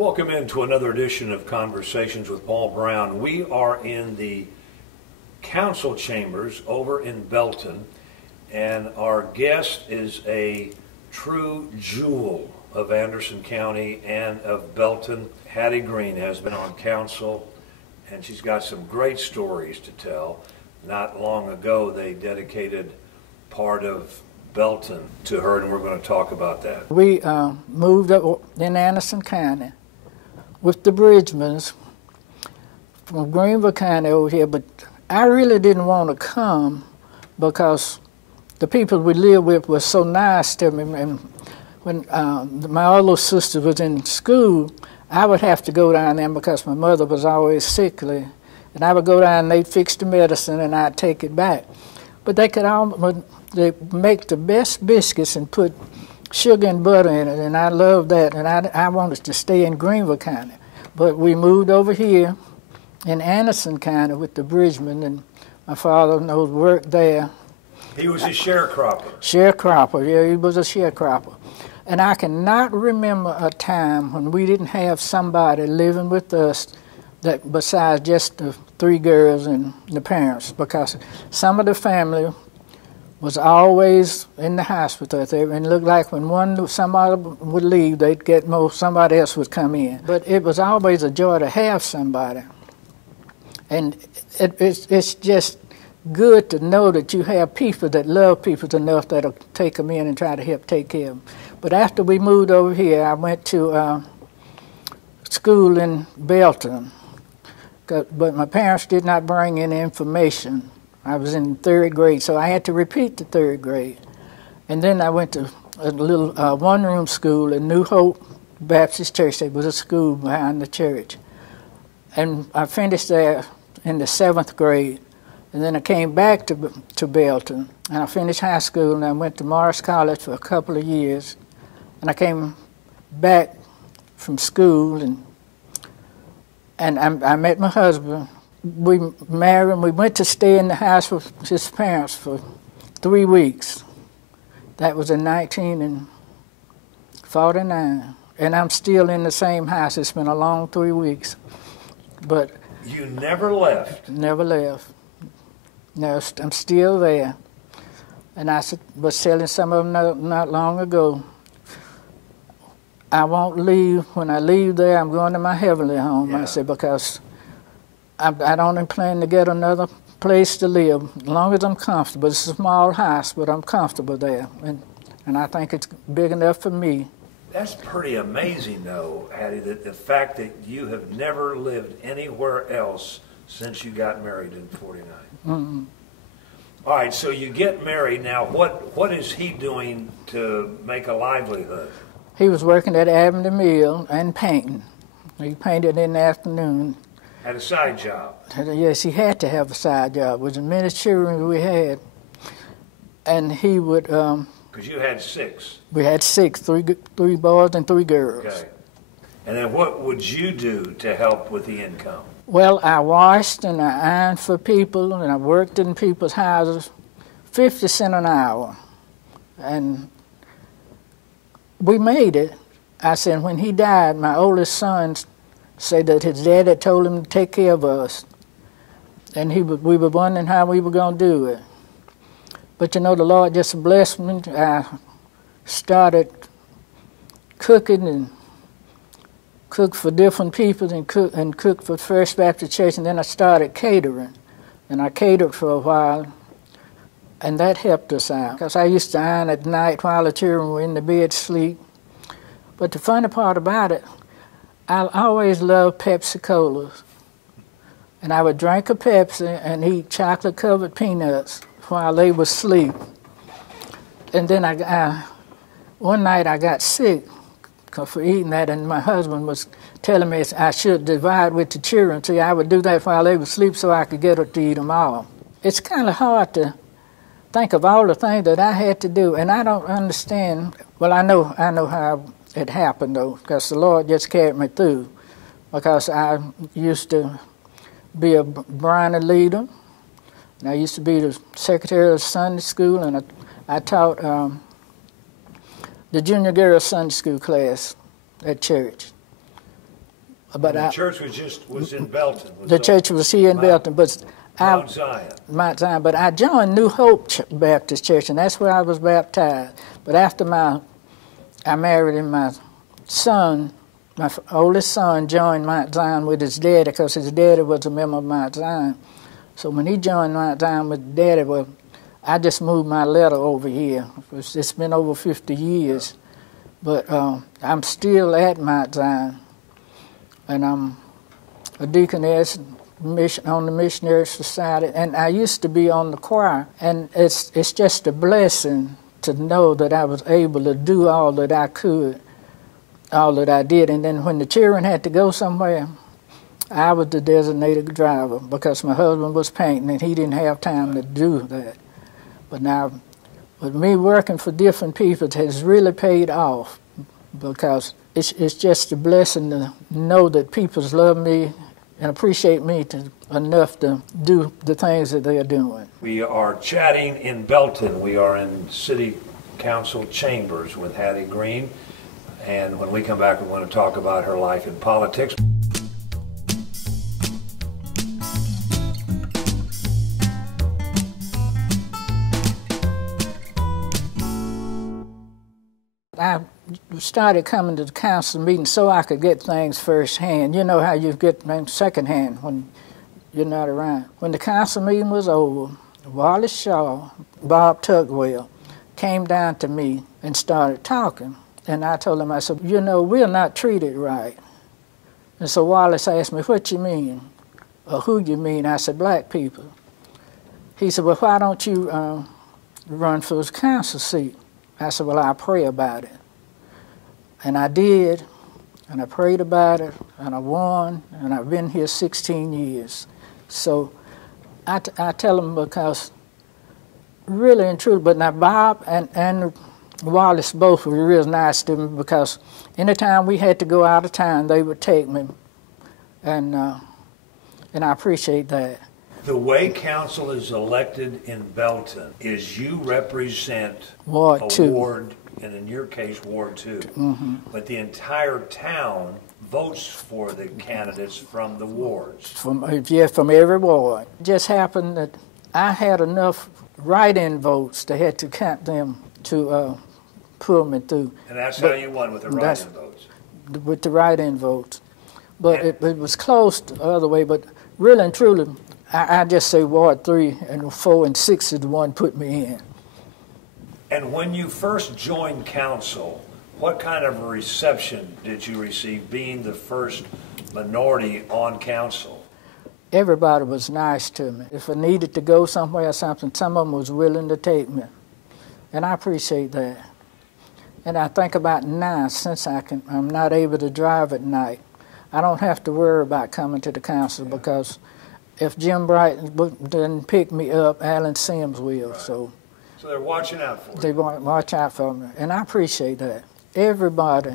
Welcome into another edition of Conversations with Paul Brown. We are in the council chambers over in Belton, and our guest is a true jewel of Anderson County and of Belton. Hattie Green has been on council, and she's got some great stories to tell. Not long ago, they dedicated part of Belton to her, and we're going to talk about that. We moved up in Anderson County with the Bridgemans from Greenville County over here, but I really didn't want to come because the people we lived with were so nice to me. And when my other sister was in school, I would have to go down there because my mother was always sickly. And I would go down and they'd fix the medicine and I'd take it back. But they make the best biscuits and put sugar and butter in it, and I loved that, and I wanted to stay in Greenville County. But we moved over here in Anderson County with the Bridgeman, and my father worked there. He was a sharecropper. Sharecropper, yeah, he was a sharecropper. And I cannot remember a time when we didn't have somebody living with us that besides just the three girls and the parents, because some of the family was always in the house with us. And it looked like when somebody would leave, they'd get more, somebody else would come in. But it was always a joy to have somebody. And it's just good to know that you have people that love people enough that'll take them in and try to help take care of them. But after we moved over here, I went to school in Belton. But my parents did not bring any information. I was in third grade, so I had to repeat the third grade. And then I went to a little one-room school in New Hope Baptist Church. It was a school behind the church. And I finished there in the seventh grade. And then I came back to Belton, and I finished high school, and I went to Morris College for a couple of years. And I came back from school, and I met my husband. We married, and we went to stay in the house with his parents for 3 weeks. That was in 1949. And I'm still in the same house. It's been a long 3 weeks. But you never left? Never left. No, I'm still there. And I was telling some of them not long ago, I won't leave. When I leave there, I'm going to my heavenly home. Yeah. I said, because I don't plan to get another place to live as long as I'm comfortable. It's a small house, but I'm comfortable there, and I think it's big enough for me. That's pretty amazing, though, Hattie, that the fact that you have never lived anywhere else since you got married in '49. Mm-hmm. All right, so you get married. Now, what is he doing to make a livelihood? He was working at Avenue Mill and painting. He painted in the afternoon. Had a side job. Yes, he had to have a side job. It was as many children we had. And he would... Because you had 6. We had 6, three boys and 3 girls. Okay. And then what would you do to help with the income? Well, I washed and I ironed for people, and I worked in people's houses, 50 cents an hour. And we made it. I said, when he died, my oldest son said that his dad had told him to take care of us. And we were wondering how we were going to do it. But you know, the Lord just blessed me. I started cooking and cooked for different people and cooked for First Baptist Church. And then I started catering. And I catered for a while. And that helped us out. Because I used to iron at night while the children were in the bed asleep. But the funny part about it, I always loved Pepsi-Colas. And I would drink a Pepsi and eat chocolate-covered peanuts while they were asleep. And then one night I got sick for eating that, and my husband was telling me I should divide with the children. See, I would do that while they were asleep so I could get her to eat them all. It's kind of hard to think of all the things that I had to do, and I don't understand. Well, I know how it happened, though, because the Lord just carried me through. Because I used to be a Brownie leader, and I used to be the secretary of Sunday school, and I taught the junior girls Sunday school class at church. But the church was in Belton. The church was here in Belton, but Mount Zion. Mount Zion. But I joined New Hope Baptist Church, and that's where I was baptized. But after I married, and my son, my oldest son, joined Mount Zion with his daddy because his daddy was a member of Mount Zion. So when he joined Mount Zion with daddy, well, I just moved my letter over here. It's been over 50 years, but I'm still at Mount Zion, and I'm a deaconess on the Missionary Society, and I used to be on the choir, and it's just a blessing to know that I was able to do all that I could, all that I did. And then when the children had to go somewhere, I was the designated driver because my husband was painting and he didn't have time to do that. But now, with me working for different people, it has really paid off because it's just a blessing to know that people love me and appreciate me enough to do the things that they're doing. We are chatting in Belton. We are in City Council chambers with Hattie Green. And when we come back, we want to talk about her life in politics. I started coming to the council meeting so I could get things firsthand. You know how you get things secondhand when you're not around. When the council meeting was over, Wallace Shaw, Bob Tugwell, came down to me and started talking. And I told him, I said, you know, we're not treated right. And so Wallace asked me, what you mean? Or who you mean? I said, black people. He said, well, why don't you run for the council seat? I said, well, I'll pray about it. And I did, and I prayed about it, and I won, and I've been here 16 years. So I tell them because really and truly, but now Bob and Wallace both were real nice to me because anytime we had to go out of town, they would take me, and I appreciate that. The way council is elected in Belton is you represent Ward 2. Ward, and in your case, Ward 2. Mm-hmm. But the entire town votes for the candidates from the wards. From every ward. It just happened that I had enough write-in votes. They had to count them to pull me through. And that's how you won with the write-in votes? With the write-in votes. But it was close the other way, but really and truly, I just say Ward 3 and 4 and 6 is the one put me in. And when you first joined council, what kind of a reception did you receive being the first minority on council? Everybody was nice to me. If I needed to go somewhere or something, some of them was willing to take me. And I appreciate that. And I think about now, since I'm not able to drive at night, I don't have to worry about coming to the council because if Jim Bright didn't pick me up, Alan Sims will. Right. So they're watching out for you. They watch out for me, and I appreciate that. Everybody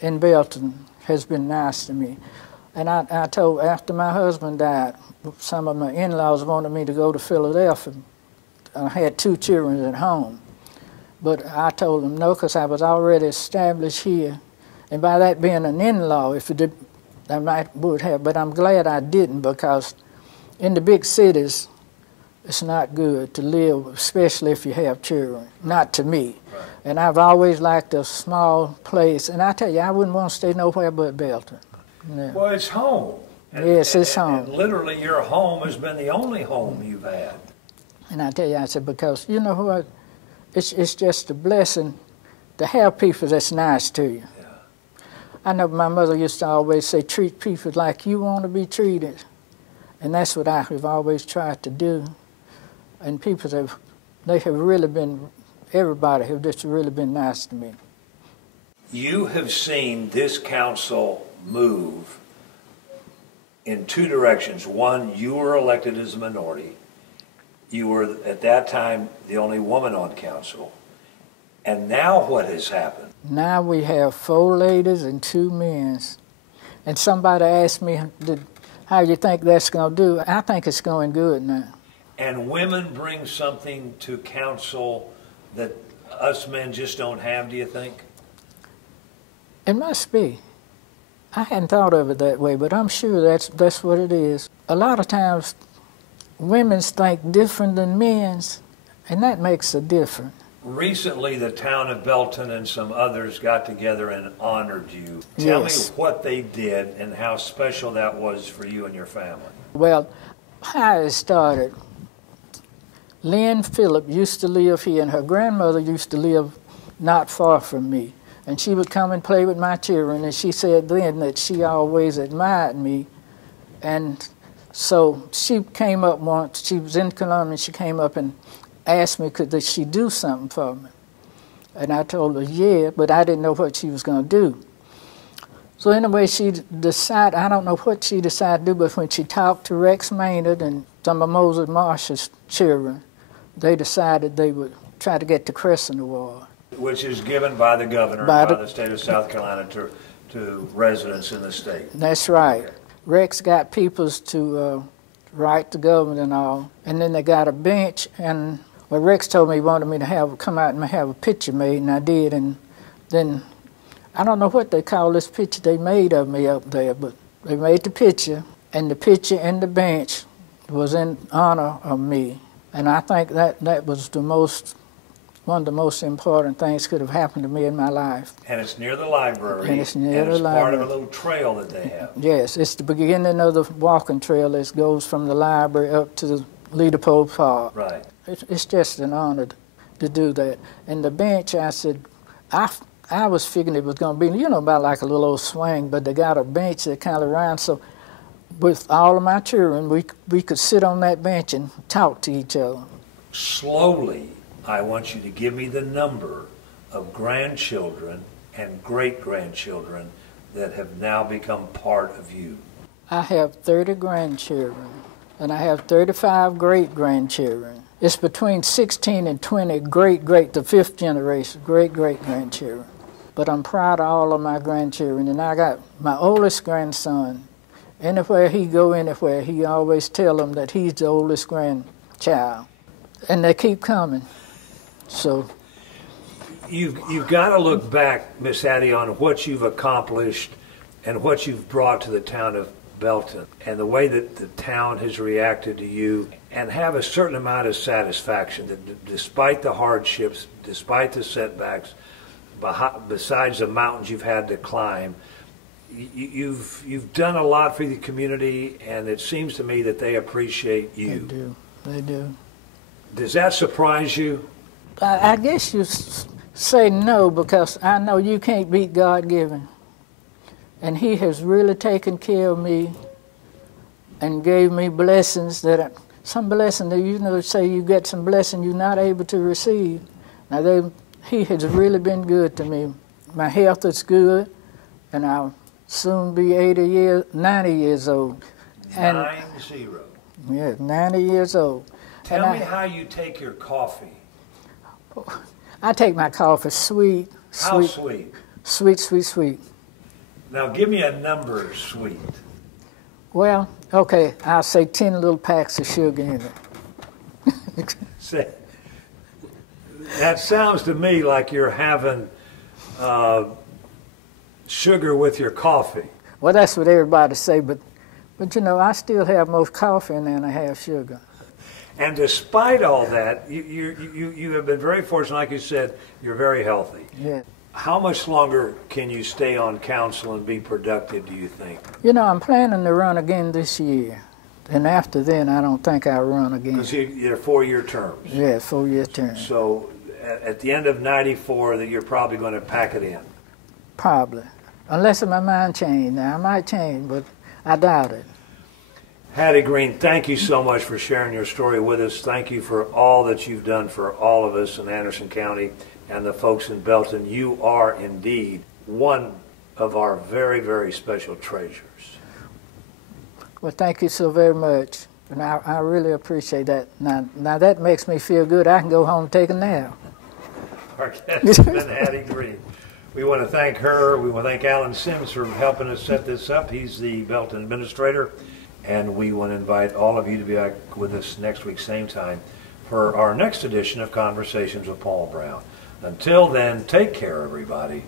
in Belton has been nice to me. And I told, after my husband died, some of my in-laws wanted me to go to Philadelphia. I had 2 children at home. But I told them no, because I was already established here. And by that being an in-law, if it did, I would have. But I'm glad I didn't, because in the big cities, it's not good to live, especially if you have children. Not to me. Right. And I've always liked a small place. And I tell you, I wouldn't want to stay nowhere but Belton. Yeah. Well, it's home. Yes, it's home. And literally, your home has been the only home you've had. And I tell you, I said, because you know what? It's just a blessing to have people that's nice to you. Yeah. I know my mother used to always say, treat people like you want to be treated. And that's what I have always tried to do. And people have really been, everybody have just really been nice to me. You have seen this council move in 2 directions. One, you were elected as a minority. You were, at that time, the only woman on council. And now what has happened? Now we have 4 ladies and 2 men. And somebody asked me, how you think that's going to do? I think it's going good now. And women bring something to council that us men just don't have, do you think? It must be. I hadn't thought of it that way, but I'm sure that's what it is. A lot of times, women's think different than men's, and that makes a difference. Recently, the town of Belton and some others got together and honored you. Tell me what they did and how special that was for you and your family. Well, how it started, Lynn Phillip used to live here, and her grandmother used to live not far from me. And she would come and play with my children, and she said then that she always admired me. And so she came up once, she was in Columbia, she came up and asked me could she do something for me. And I told her yeah, but I didn't know what she was going to do. So anyway, she decided, I don't know what she decided to do, but when she talked to Rex Maynard and some of Moses Marshall's children, they decided they would try to get the Crescent Award. Which is given by the governor, by the state of South Carolina to residents in the state. That's right. Okay. Rex got peoples to write the government and all, and then they got a bench, and well, Rex told me he wanted me to come out and have a picture made, and I did, and then I don't know what they call this picture they made of me up there, but they made the picture, and the picture and the bench was in honor of me, and I think that was one of the most important things could have happened to me in my life. And it's near the library. And it's near the library. Part of a little trail that they have. Yes, it's the beginning of the walking trail that goes from the library up to the Leopold Park. Right. It's just an honor to do that. And the bench, I said, I was figuring it was going to be, about like a little old swing, but they got a bench that kind of round, so with all of my children, we could sit on that bench and talk to each other. Slowly, I want you to give me the number of grandchildren and great-grandchildren that have now become part of you. I have 30 grandchildren, and I have 35 great-grandchildren. It's between 16 and 20 the fifth generation, great-great-grandchildren. But I'm proud of all of my grandchildren, and I got my oldest grandson. Anywhere he go, anywhere, he always tell them that he's the oldest grandchild. And they keep coming. So you've got to look back, Miss Hattie, on what you've accomplished and what you've brought to the town of Belton and the way that the town has reacted to you, and have a certain amount of satisfaction that despite the hardships, despite the setbacks, besides the mountains you've had to climb, you've done a lot for the community, and it seems to me that they appreciate you. They do. Does that surprise you? I guess you say no, because I know you can't beat God-given. And he has really taken care of me and gave me blessings some blessings that say you get some blessing you're not able to receive. Now he has really been good to me. My health is good, and I'll soon be 90 years old. 90. Yeah, 90 years old. Tell me how you take your coffee. I take my coffee sweet. How sweet? Sweet, sweet, sweet. Now give me a number of sweet. Well, okay, I'll say 10 little packs of sugar in it. That sounds to me like you're having sugar with your coffee. Well, that's what everybody say, but I still have more coffee than I have sugar. And despite all that, you have been very fortunate. Like you said, you're very healthy. Yeah. How much longer can you stay on council and be productive, do you think? I'm planning to run again this year. And after then, I don't think I'll run again. Because they're 4-year terms. Yeah, 4-year terms. So at the end of 94, that you're probably going to pack it in. Probably. Unless my mind changed. Now, I might change, but I doubt it. Hattie Green, thank you so much for sharing your story with us. Thank you for all that you've done for all of us in Anderson County and the folks in Belton. You are indeed one of our very, very special treasures. Well, thank you so very much. And I really appreciate that. Now that makes me feel good. I can go home and take a nap. Our guest has been Hattie Green. We want to thank her. We want to thank Alan Sims for helping us set this up. He's the Belton administrator. And we want to invite all of you to be back with us next week, same time, for our next edition of Conversations with Paul Brown. Until then, take care, everybody.